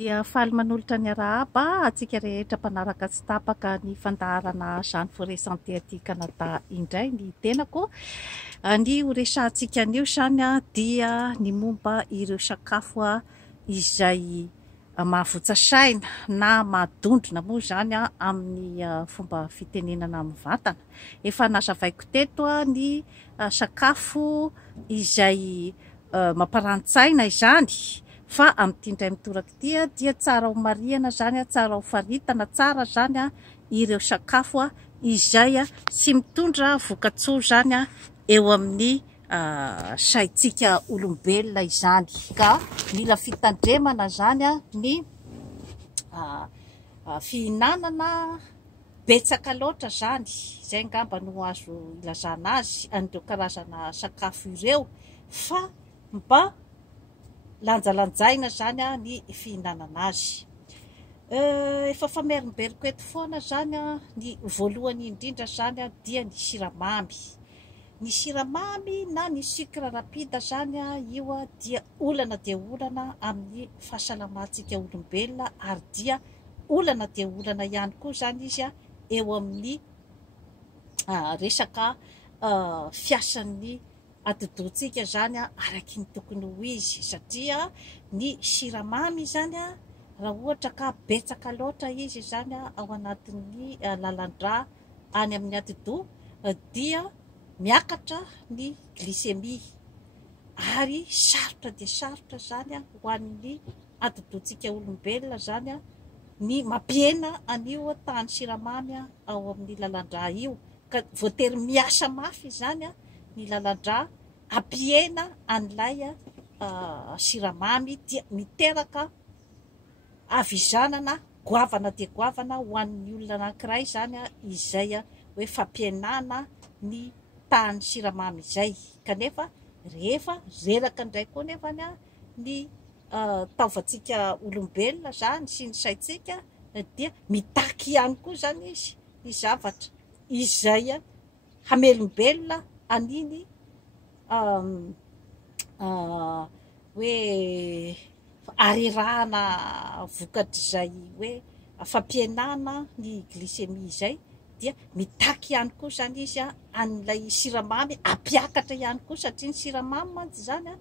Dia faly manolotra ny arahaba atsika rehetra mpanaraka sy tapaka ny fandaharana Jeanne Forêt Santé aty Canada indray ny tenako. Ny horesahantsika anio zany dia ny momba ireo sakafo izay mahavotsa-saina na mahadondrona moa zany amin'ny fomba fitenenana amin'ny vatana. Efa nazavaiko teto ny sakafo izay mamparanintsaina izany. Fa amin'ity indray mitoraka ity dia tsara ho marihana zany, tsara ho faritana tsara zany ireo sakafo izay sy mitondra voka-tsoa zany eo amin'ny saitsika olombelona izany. Ka mila fitandremana zany ny fihinanana betsaka loatra zany. Izay ngamba no azo ilazana azy an'ireo karazana sakafo ireo, fa mba lanjalanjaina zany ny fihinanana azy. Efa famerimberiko eto foana zany ny voalohany indrindra zany dia ny siramamy. Ny siramamy na ny sucre rapide zany io dia olana dia olana amin'ny fahasalamantsika olombelona, ary dia olana dia olana ihany koa zany izy eo amin'ny resaka fiasan'ny atodontsika zany araky ny tokony ho izy, satria ny siramamy zany raha ohatra ka betsaka loatra izy zany ao anatin'ny lalandrà any amin'ny atido dia miakatra ny glycémie, ary sarotra dia sarotra zany ho an'ny atodontsika olombelona zany ny mampihena an'io tany siramamy ao amin'ny lalandrà io, ka voatery miasa mafy zany ny lalandrà ampihena an'ilay siramamy, dia miteraka avizanana goavana dia goavana ho an'ny olona anankiray zany izay hoe fampihenana ny tany siramamy izay. Kanefa rehefa reraka indray koa nefany ny taovantsika olombelona zany sy ny saitsika dia mitaky ihany koa zany izy ny zavatra izay hamelombelona an'iny hoe arirahana vokatra izay hoe fampihenana ny glycémie izay, dia mitaky ihany koa zany izy an'ilay siramamy, ampiakatra ihany koa, satria ny siramamy mantsy zany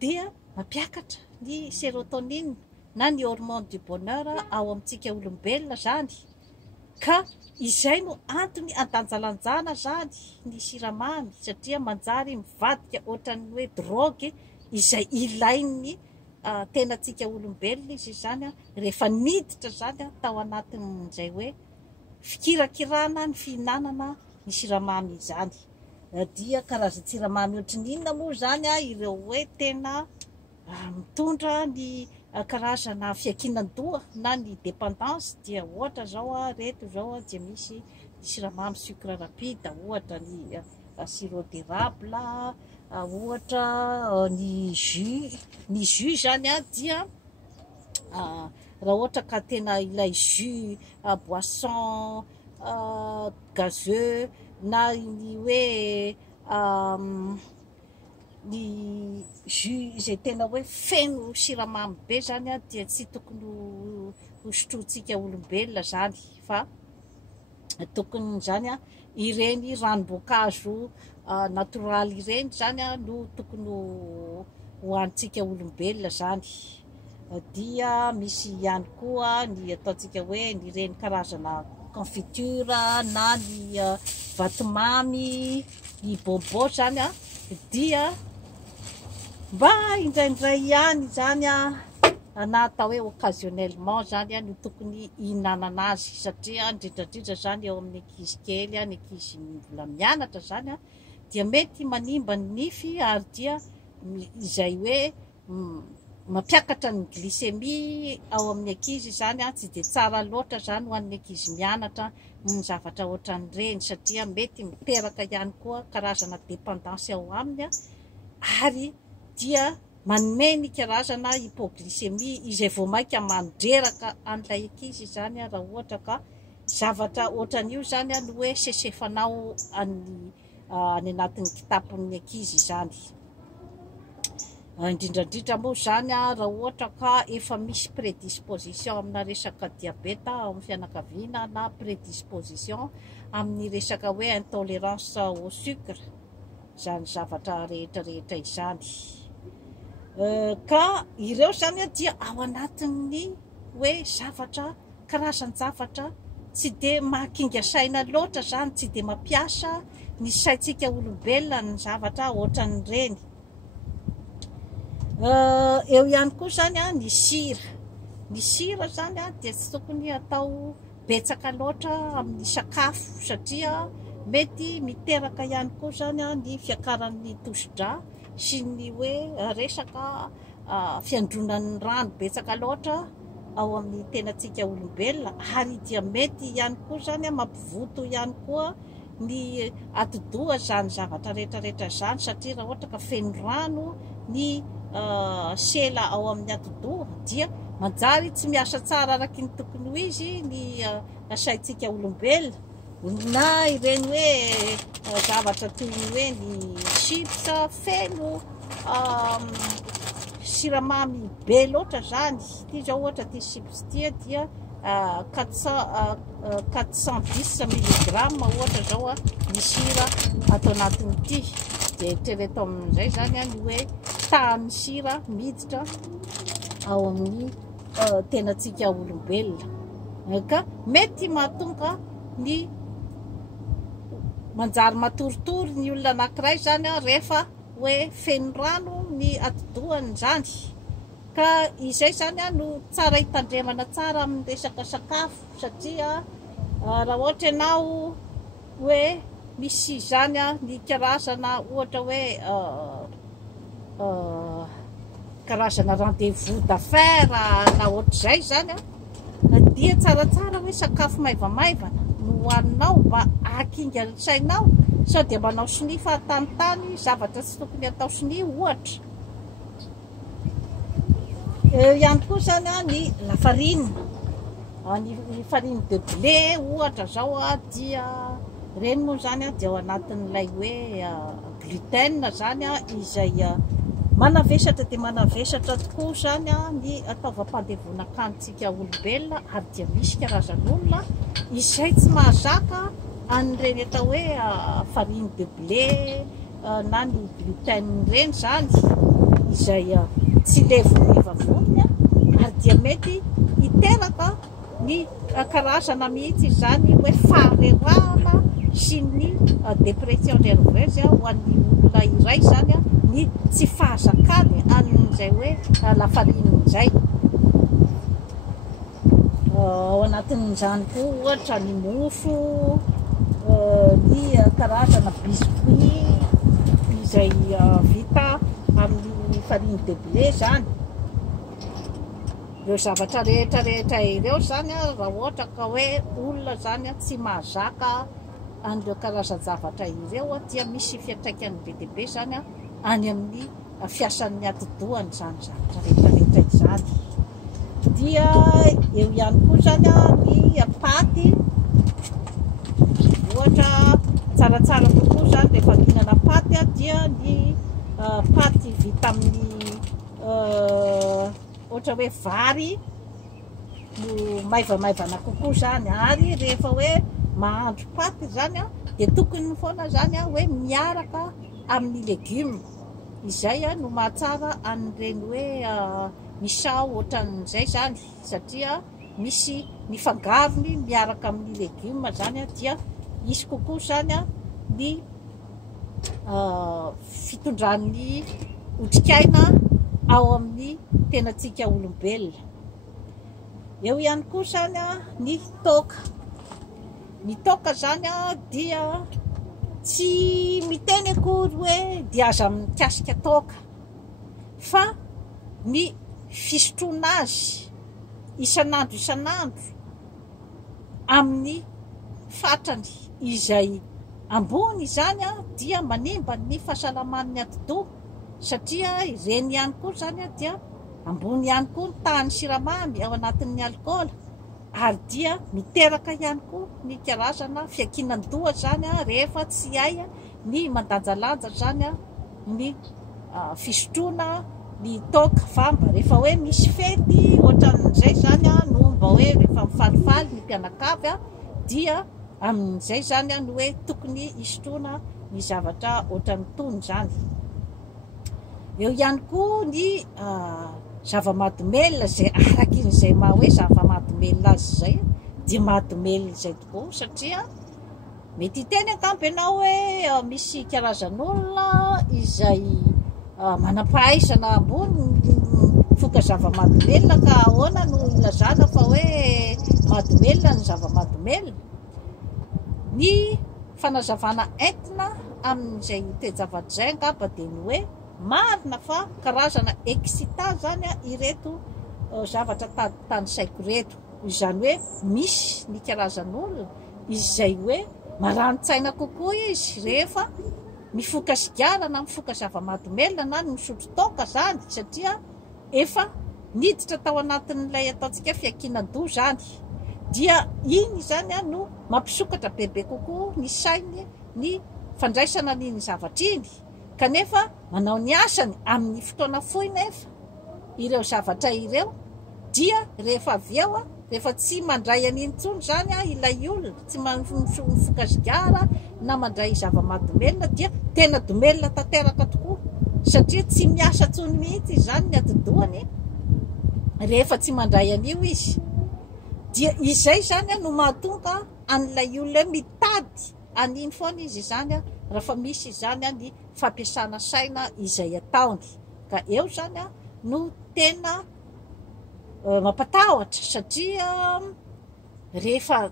dia mampiakatra ny sérotonine na ny hormone du bonheur ao amintsika olombelona zany. Ka izay no antony andanjalanjana zany ny siramamy, satria manjary mivadika ohatran'ny hoe drogue izay ilain'ny tenantsika olombelona izy zany rehefa niditra zany tao anatin'izay hoe fikirakirana ny fihinanana ny siramamy izany. Dia karazan-tsiramamy ohatrin'ny inona moa zany ireo hoe tena mitondra ny karazana fiankinan-doha na ny dépendance, dia ohatra zao reto zao dia misy ny siramamy sucre rapide, ohatra ny sirop d'érable, ohatra ny jus zany dia raha ohatra ka tena ilay jus boisson gazeuse na ny hoe ny jus izay tena hoe feno siramamy be zany dia tsy tokony ho sotrointsika olombelona zany, fa tokony zany ireny ranom-boankazo natoraly ireny zany no tokony hoanitsika olombelona zany. Dia misy ihany koa ny ataontsika hoe ny reny karazana confiture na ny vatomamy, ny bonbon zany dia mba indraindray ihany zany na atao hoe occasionnellement zany no tokony hihinanana azy, satria indrindrandrindra zany eo amin'ny ankizy kely, ny ankizy mbola mianatra zany dia mety manimba ny nify, ary dia izay hoe mampiakatra ny glycémie ao amin'ny ankizy zany tsy dia tsara loatra zany ho an'ny ankizy mianatra ny zavatra ohatran'ireny, satria mety miteraka ihany koa karazana dépendance ao aminy, ary dia manome ny karazana hypoglycémie izay vao mainka mandreraka an'ilay ankizy zany raha ohatra ka zavatra ohatran'io zany no hoe sesefanao any anatin'ny kitapon'ny ankizy zany. indrindrandrindra moa zany raha ohatra ka efa misy prédisposition amina resaka diabeta amin'ny fianakaviana na prédisposition amin'ny resaka hoe intolérance au sucre, zany zavatra rehetrarehetra izany. Ka ireo zany dia ao anatin'ny hoe zavatra karazan-javatra tsy dia mahakinga saina loatra zany, tsy dia mampiasa ny saintsika olombelona ny zavatra ohatran'ireny. Eo ihany koa zany ny sira zany dia tsy tokony atao betsaka loatra amin'ny sakafo satria mety miteraka ihany koa zany ny fiakaran'ny tosi-dra sy ny hoe resaka fiandronan'ny rano betsaka loatra ao amin'ny tenantsika olombelona, ary dia mety ihany koa zany mampivoto ihany koa ny atidoha zany zavatra rehetrarehetra zany, satria raha ohatra ka feno rano ny sela ao amin'ny atidoha dia manjary tsy miasa tsara araky ny tokony ho izy ny saintsika olombelona, na ireny hoe zavatra toy ny hoe ny chips feno siramamy be loatra zany. Ty zao ohatra ty chips tia dia 410 milligramme ohatra zao ny sira atao anatin'ity, dia eritrereto amin'izay zany ny hoe tany sira miditra ao amin'ny tenantsika olombelona, ka mety mahatonga ny manjary matoritory ny olona anankiray zany rehefa hoe feno rano ny atidohany zany. Ka izay zany no tsara hitandremana tsara amin'ny resaka sakafo, satria raha ohatra ianao hoe misy zany ny karazana ohatra hoe karazana rendez-vous d'affaires na ohatr'izay zany dia tsaratsara hoe sakafo maivamaivana no hoaninao mba ahakinga ny sainao, sao dia manao sini fahatanitany zavatra tsy tokony atao sini ohatra. Eo ihany koa zany ny lafarine, ny farine de blé ohatra zao dia reny moa zany dia ao anatin'ilay hoe gluten zany izay manavesatra dia manavesatra tokoa zany ny ataovam-pandevonankanitsika olombelona, ary dia misy karazan'olona izay tsy mahazaka an'ireny atao hoe farine de blé na ny gluten reny zany, izay tsy levony vavony, ary dia mety hiteraka ny karazana mihitsy zany hoe faharerahana sy ny dépression nerveuse ho an'ny olona iray zany ny tsy fahazakany amin'izay hoe lafarine izay. Ao anatin'izany koa ohatra ny mofo, ny karazana biscuit izay vita amin'ny farine de blé zany. Ireo zavatra rehetrarehetra ireo zany raha ohatra ka hoe olona zany tsy mahazaka an'ireo karazan-javatra ireo dia misy fiantraikany be dia be zany any amin'ny fiasan'ny atidohany zany zavatra rehetrarehetra izany. Dia eo ihany koa zany ny paty, ohatra tsaratsara kokoa zany rehefa mihinana paty dia ny paty vita amin'ny ohatra hoe vary no maivamaivana kokoa zany, ary rehefa hoe mahandro paty zany dia tokony foana zany hoe miaraka amin'ny legioma, izay no mahatsara an'ireny hoe misao ohatran'izay zany, satria misy ny fangarony miaraka amin'ny legioma zany dia misy kokoa zany ny fitondran'ny otrikaina ao amin'ny tenantsika olombelona. Eo ihany koa zany ny toaka. Ny toaka zany dia tsy miteny akory hoe dia aza mikasika toaka, fa ny fisotroana azy isan'andro amin'ny fatrany izay ambony zany dia manimba ny fahasalaman'ny atidoha, satria ireny ihany koa zany dia ambony ihany koa ny tahan'ny siramamy ao anatin'ny alcool, ary dia miteraka ihany koa ny karazana fiakinan-doha zany rehefa tsy hay ny mandanjalanja zany ny fisotroana ny toaka fa mba rehefa hoe misy fety ohatran'izay zany no mba hoe rehefa mifalifaly ny mpianakavy dia amin'izay zany no hoe tokony hisotroana ny zavatra ohatran'ny tony zany. Eo ihany koa ny zava-mahadomelina zay arakin'izay maha hoe zava-mahadomelina azy zay dia mahadomelina izay tokoa satria mety hiteny angamba ianao hoe misy karazan'olona izay manam-pahaizana ambony foka zava-mahadomelina ka ahoana no ilazana fa hoe mahadomelina ny zava-mahadomelina. Ny fanazavana entina amin'izay toe-javatra zay angamba dia ny hoe marina fa karazana excitant zany ireto zavatra tany saiko reto. Izany hoe misy ny karazan'olona izay hoe marani-tsaina kokoa izy rehefa mifoka sigara na mifoka zava-mahadomelina na ny misotro toaka zany satria efa niditra tao anatin'ilay ataontsika fiakinan-doha zany dia iny zany no mampisokatra bebe kokoa ny sainy ny fandraisana n'iny zavatra iny kanefa manao ny asany amin'ny fotoana fohy nefa ireo zavatra ireo dia rehefa avy eo rehefa tsy mandray an'iny tsony zany ilay olona tsy mifoka sigara na mandray zava-mahadomelina dia tena domelina tanteraka tokoa satria tsy miasa tsony mihitsy zany ny atidohany rehefa tsy mandray an'io izy dia izay zany no mahatonga an'ilay olona mitady an'iny foana izy zany raha misy zany ny fampiasana saina izay ataony ka eo zany no tena mampatahotra satria rehefa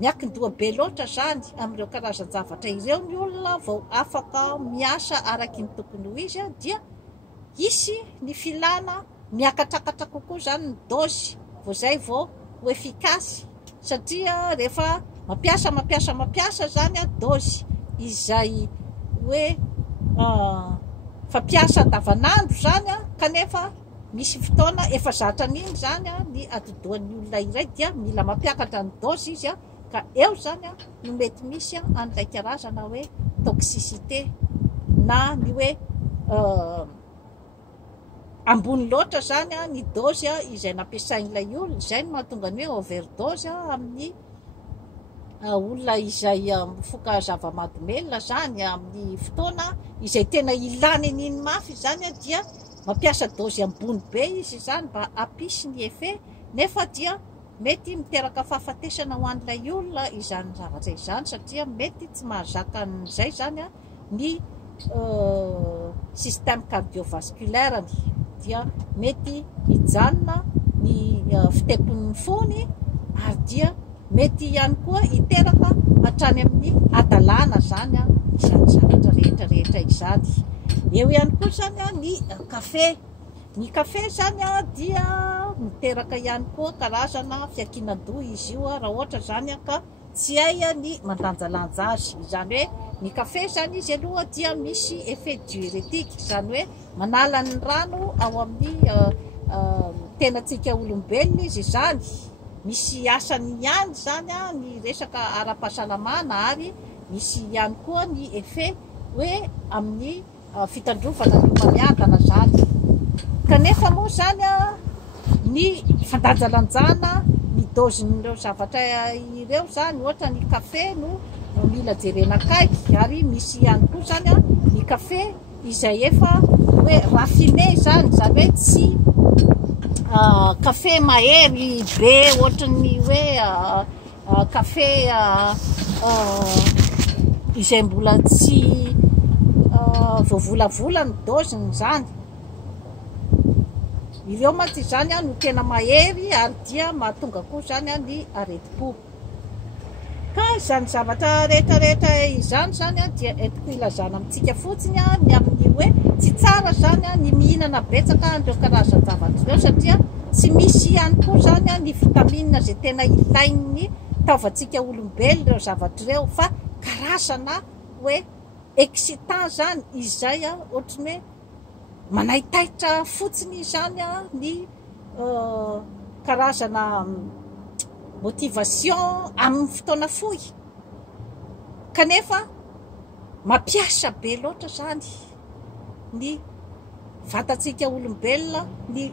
miankin-doha be loatra zany amin'ireo karazan-javatra ireo ny olona vao afaka miasa araky ny tokony ho izy dia isy ny filana miakatrakatra kokoa zany ny dôzy vao zay vao ho efikasy satria rehefa mampiasa zany dôzy izay hoe fampiasa andavanandro zany kanefa misy fotoana efa zatra an'iny zany ny atidohan'ny olona iray dia mila mampiakatra ny dôzy izy ka eo zany no mety misy an'ilay karazana hoe toxicité na ny hoe ambony loatra zany ny dôzy izay nampiasain'ilay olona izay no mahatonga ny hoe overdose amin'ny olona izay mifoka zava-mahadomelina zany amin'ny fotoana izay tena ilany an'iny mafy zany dia mampiasa dôzy ambony be izy zany mba hampisy ny effet nefa dia mety miteraka fahafatesana ho an'ilay olona izany zavatra izany satria mety tsy mahazaka an'izay zany ny système cardiovasculaire dia mety hijanona ny fitepon'ny fony ary dia mety ihany koa hiteraka hatrany amin'ny adalàna zany izany zavatra rehetrarehetra izany. Eo ihany koa zany ny kafe. Ny kafe zany dia miteraka ihany koa karazana fiakinan-doha izy io raha ohatra zany ka tsy hay ny mandanjalanja azy. Izany hoe ny kafe zany izy aloha dia misy effet diurétique zany hoe manala ny rano ao amin'ny tenatsika olombelona izy zany. Misy asany ihany zany ny resaka ara-pahasalamana ary misy ihany koa ny effet hoe amin'ny fitandrovana ny mamiakana zany. Kanefa moa zany ny fandanjalanjana ny dôzin'ireo zavatra ireo zany ohatra ny kafe no mila jerena akaiky ary misy ihany koa zany ny kafe izay efa hoe raffiné zany hoe tsy kafe mahery be ohatran'ny hoe kafe izay mbola tsy voavolavola ny dôziny zany. Ireo mantsy zany no tena mahery ary dia mahatonga koa zany ny areti-po. Ka izany zavatra rehetrarehetra izany zany dia entiko ilazana amintsika fotsiny ny amin'ny hoe tsy tsara zany ny mihinana betsaka an'ireo karazan-javatra ireo satria tsy misy ihany koa zany ny vitamine zay tena ilain'ny taovantsika olombelona ireo zavatra ireo fa karazana hoe excitant zany izay ohatrany hoe manaitaitra fotsiny zany ny karazana motivation amin'ny fotoana fohy kanefa mampiasa be loatra zany ny vatantsika olombelona ny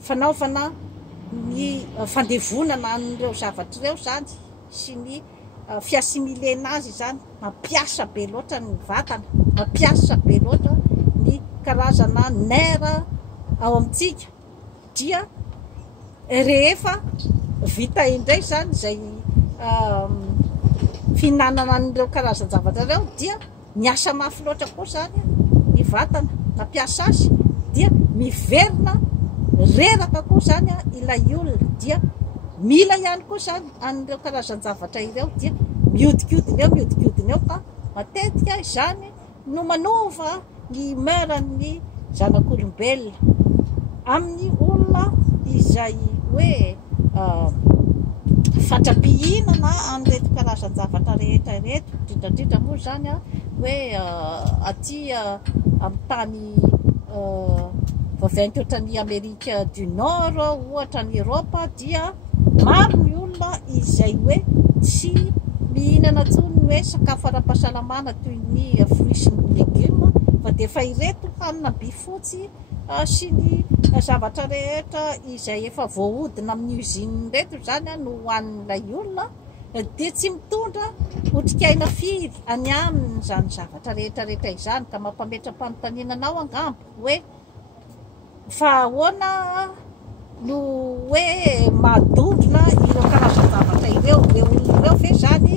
fanaovana ny fandevonana an'ireo zavatra ireo zany sy ny fiasimilena azy zany. Mampiasa be loatra ny vatana, mampiasa be loatra ny karazana nera ao amintsika. Dia rehefa vita indray zany zay fihinanana an'ireo karazan-javatra ireo, dia miasa mafy loatra koa zany ny vatana mampiasa azy, dia miverina reraka koa zany ilay olona, dia mila ihany koa zany an'ireo karazan-javatra ireo, dia miodikodiny eo ka matetika izany no manova ny humeuran'ny zanak'olombelona amin'ny olona izay hoe fatrapihinana an'ireto karazan-javatra rehetra reto, indrindra moa zany hoe aty amin'ny tany vaventy ohatran'ny Amerika du Nord, ohatra ny Europe, dia maro ny olona izay hoe tsy mihinana tsony hoe sakafo ara-pahasalamana toy ny fruits sy ny légumes, fa dia efa ireto hanina bifotsy sy ny zavatra rehetra izay efa voahodina amin'ny usine reto zany no hohanin'ilay olona, dia tsy mitondra otrikaina firy any aminy zany zavatra rehetra izany, ka mampametra-panontaniananao angambo hoe fa ahoana no hoe mahadondrona ireo karazan-zavatra ireo olona ireo ve zany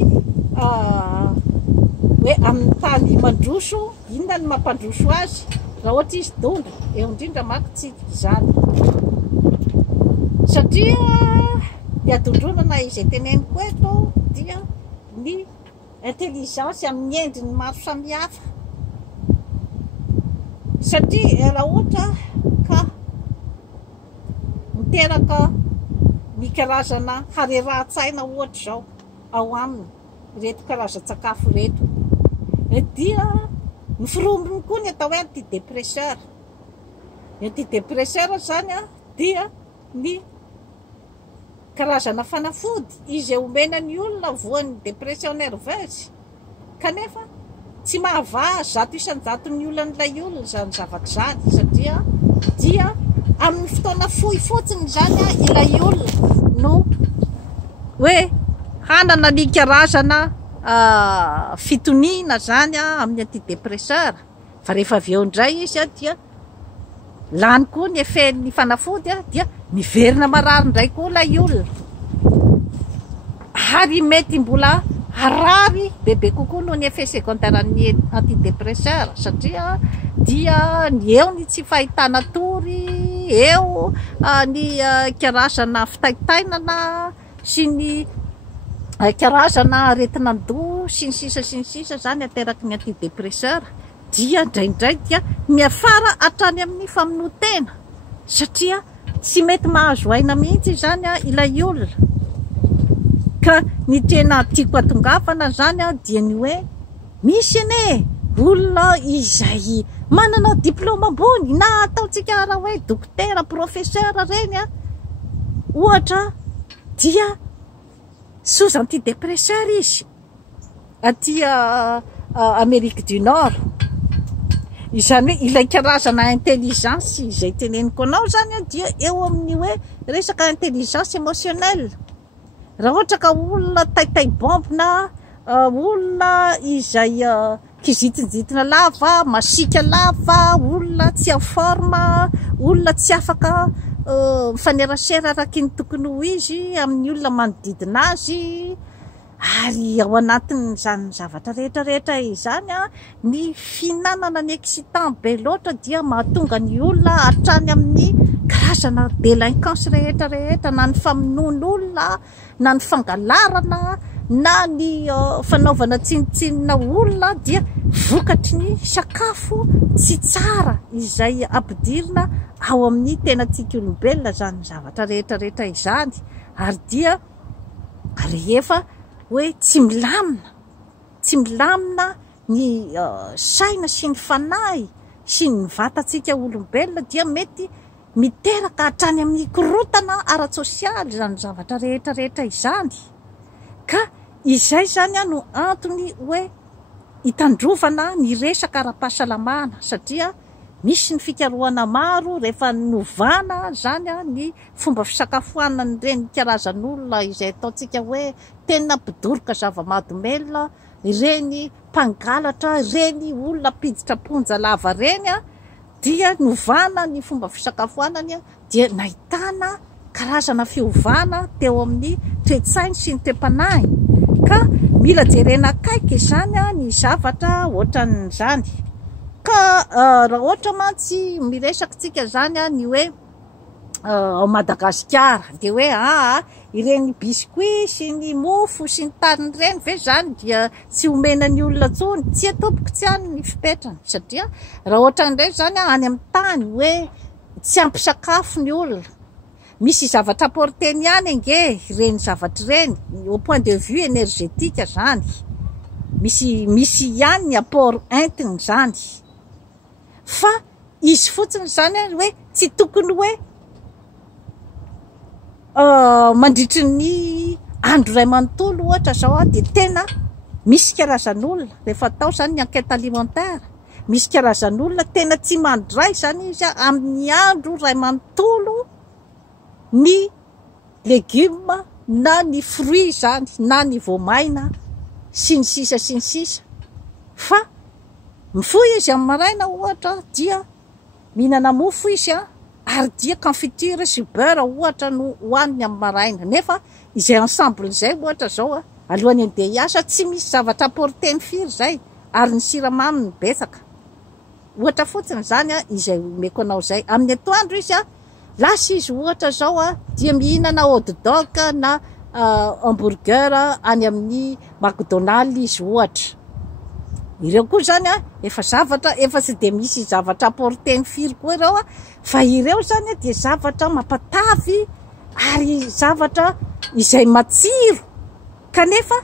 hoe amin'ny tany mandroso, inona ny mampandroso azy raha ohatra izy dondra, eo indrindra manko tsika izany. Satria ny adondronana izay teneniko eto dia ny intelligence amin'ny endriny maro samihafa, satria raha ohatra ka miteraka ny karazana harerahan-tsaina ohatra zao ao aminy reto karazan-tsakafo reto, dia ny firombony koa ny atao hoe antidépresseur. Ny antidépresseur zany dia ny karazana fanafody izay omena ny olona voan'ny dépression nerveuse, kanefa tsy mahavaha zato isan-jaton'ny olan'ilay olona zany zavatra zany, satria dia amin'ny fotoana fohy fotsiny zany ilay olona no hoe hanana ny karazana fitoniana zany amin'ny antidépresseur, fa rehefa avy eo indray izy dia lany koa ny efen'ny fanafody, dia miverina marary indray koa ilay olona, ary mety mbola harary bebe kokoa noho ny effet secondaire ny antidépresseur, satria dia ny eo ny tsy fahitana tory, eo ny karazana fitaitainana sy ny karazana aretinando sy ny sisa zany ateraky ny antidépresseur, dia indraindray dia miafara hatrany amin'ny famonoantena, satria tsy mety mahazo aina mihitsy zany ilay olona. Ka ny tena tiako atongavana zany dia ny hoe misy ane olona izay manana diplôma ambony, na ataontsika raha hoe dokotera, professeur reny ohatra, dia sous antidépresseur izy aty Amérique du Nord. Izany hoe ilay karazana intelligence izay teneniko anao zany dia eo amin'ny hoe resaka intelligence émotionnelle. Raha ohatra ka olona taitay bombina, olona izay kizitina lava, masika lava, olona tsy en forme, olona tsy afaka mifanerasera araky ny tokony ho izy amin'ny olona manodidina azy, ary ao anatiny zany zavatra rehetra izany ny fihinanana ny excitant be loatra dia mahatonga ny olona hatrany amin'ny karazana délinquance rehetra, na ny famonoan'olona, na ny fangalarana, na ny fanaovana tsinitsinina olona, dia vokatry ny sakafo tsy tsara izay ampidirina ao amin'ny tenantsika olombelona zany zavatra rehetra izany, ary dia rehefa hoe tsy milamina ny saina sy ny fanahy sy ny vatantsika olombelona, dia mety miteraka hatrany amin'ny korotana ara-tsosialy zany zavatra rehetra izany. Ka izay zany no antony hoe hitandrovana ny resaka ara-pahasalamana, satria misy ny fikarohana maro rehefa novana zany ny fomba fisakafoanany reny karazan'olona izay ataontsika hoe tena mpidoroka zava-mahadomelina, reny mpangalatra, reny olona mpiditra ponja lava reny dia novana ny fomba fisakafoanany dia nahitana karazana fiovana teo amin'ny toe-tsainy sy ny toe-panahy, ka mila jerena akaiky zany ny zavatra ohatran'izany. Ka raha ohatra mantsy miresaka tsika zany ny hoe ao Madagasikara dia hoe ireny biscuit sy ny mofo sy ny tariny reny ve zany dia tsy omena ny olona tsony, tsy atopoko tsy any ny fipetrany, satria raha ohatran'ireny zany any amin'ny tany hoe tsy ampy sakafo ny olona, misy zavatra apporteny ihany ange reny zavatra reny au point de vue énergétique zany, misy ihany ny apport entiny zany, fa izy fotsiny zany hoe tsy tokony hoe mandritry ny andro ray manontolo ohatra zao dia tena misy karazan'olona rehefa atao zany ny enquête alimentaire, misy karazan'olona tena tsy mandray zany izy amin'ny andro ray manontolo ny légume na ny fruit zany na ny voamaina sy ny sisa sy ny sisa, fa mifoy izy amin'ny maraina ohatra dia mihinana mofo izy ary dia confiture sy beurre ohatra no hoaniny amin'ny maraina, nefa izay ensemble zay ohatra zao alohany andeha hiasa tsy misy zavatra apporteny firy zay ary ny siramamy ny betsaka, ohatra fotsiny zany izay meko anao zay. Amin'ny atoandro izy lasa izy ohatra zao dia mihinana hot dog na hamburger any amin'ny McDonald izy ohatra, ireo koa zany efa zavatra efa tsy de misy zavatra apporteny firy koa ireo fa ireo zany dia zavatra mampatavy ary zavatra izay matsiro, kanefa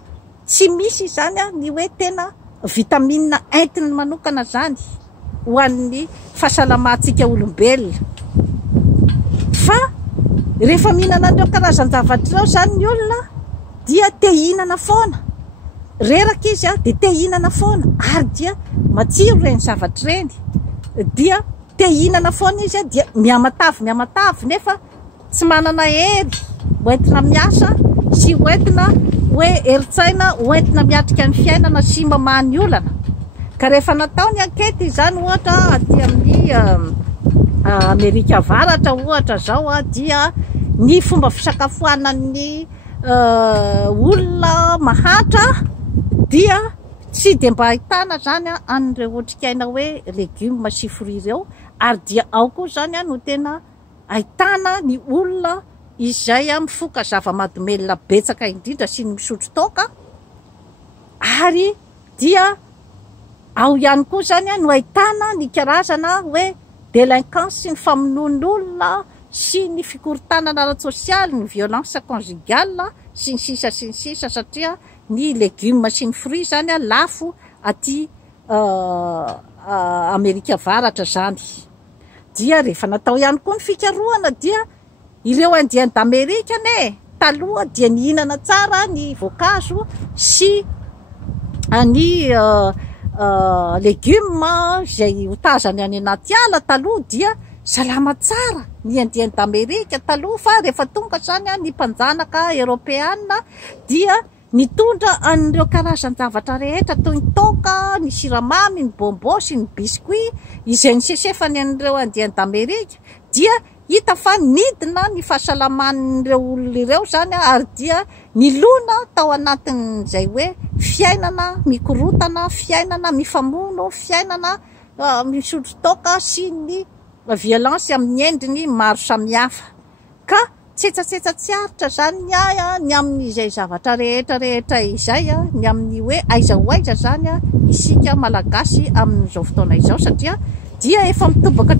tsy misy zany ny hoe tena vitamine entiny manokana zany ho an'ny fahasalamantsika olombelona. Fa rehefa mihinana an'ireo karazan-javatra ireo zany ny olona dia te hihinana foana, reraka izy dia te hihinana foana ary dia matsiro reny zavatra reny, dia te hihinana foana izy dia miamatavy nefa tsy manana hery hoentina miasa sy hoentina hoe heritsaina hoentina miatrika ny fiainana sy mamany olana. Ka rehefa natao ny ankety zany ohatra aty amin'ny Amerika Avaratra ohatra zao dia ny fomba fisakafoanan'ny olona mahantra dia tsy de mba ahitana zany an'ireo otrikaina hoe légume sy fruit ireo, ary dia ao koa zany no tena ahitana ny olona izay mifoka zava-mahadomelina betsaka indrindra sy ny misotro toaka, ary dia ao ihany koa zany no ahitana ny karazana hoe délinquance sy ny famonoan'olona sy ny fikorontanana ara-tsosialy, ny violence conjugale sy ny sisa, satria ny légume sy ny fruit zany lafo aty Amerika Avaratra zany. Dia rehefa natao ihany koa ny fikarohana dia ireo indiens d'Amérique taloha dia nihinana tsara ny voankazo sy ny légume izay hotazany any anaty ala taloha dia salama tsara ny indiens d'Amérique taloha, fa rehefa tonga zany ny mpanjanaka européenne dia nitondra an'ireo karazan-javatra rehetra toy ny toaka, ny siramamy, ny bonbon sy ny biscuit izay nisesefany an'ireo indiens d'Amérique, dia hita fa nidina ny fahasalaman'ireo olona ireo zany ary dia nilona tao anatin'izay hoe fiainana mikorotana, fiainana mifamono, fiainana misotro toaka sy ny violence amin'ny endriny maro samihafa. Ka tsetsatsiaritra zany ny amin'izay zavatra rehetra izay ny amin'ny hoe aiza ho aiza zany isika malagasy amin'izao fotoana izao, satria dia efa mitobaka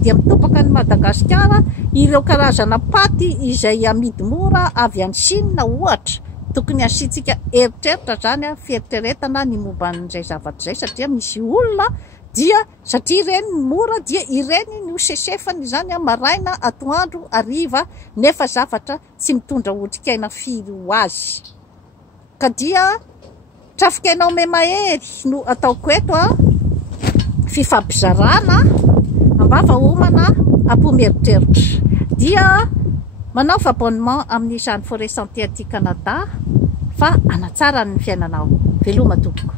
ny Madagasikara ireo karazana paty izay amidy mora avy any Chine ohatra, tokony asitsika eritreritra zany fieritreretana ny momba an'izay zavatra zay, satria misy olona dia satria ireny mora dia ireny no sesefany zany maraina, atoandro, hariva, nefa zavatra tsy mitondra otrikaina firy ho azy. Ka dia trafikainao me mahery no ataoko eto fifampizarana Ambava homana ampomeritreritra dia manaova abonnement amin'ny Jeanne Forêt Santé aty Canada fa anatsara ny fiainanao. Veloma tompoko.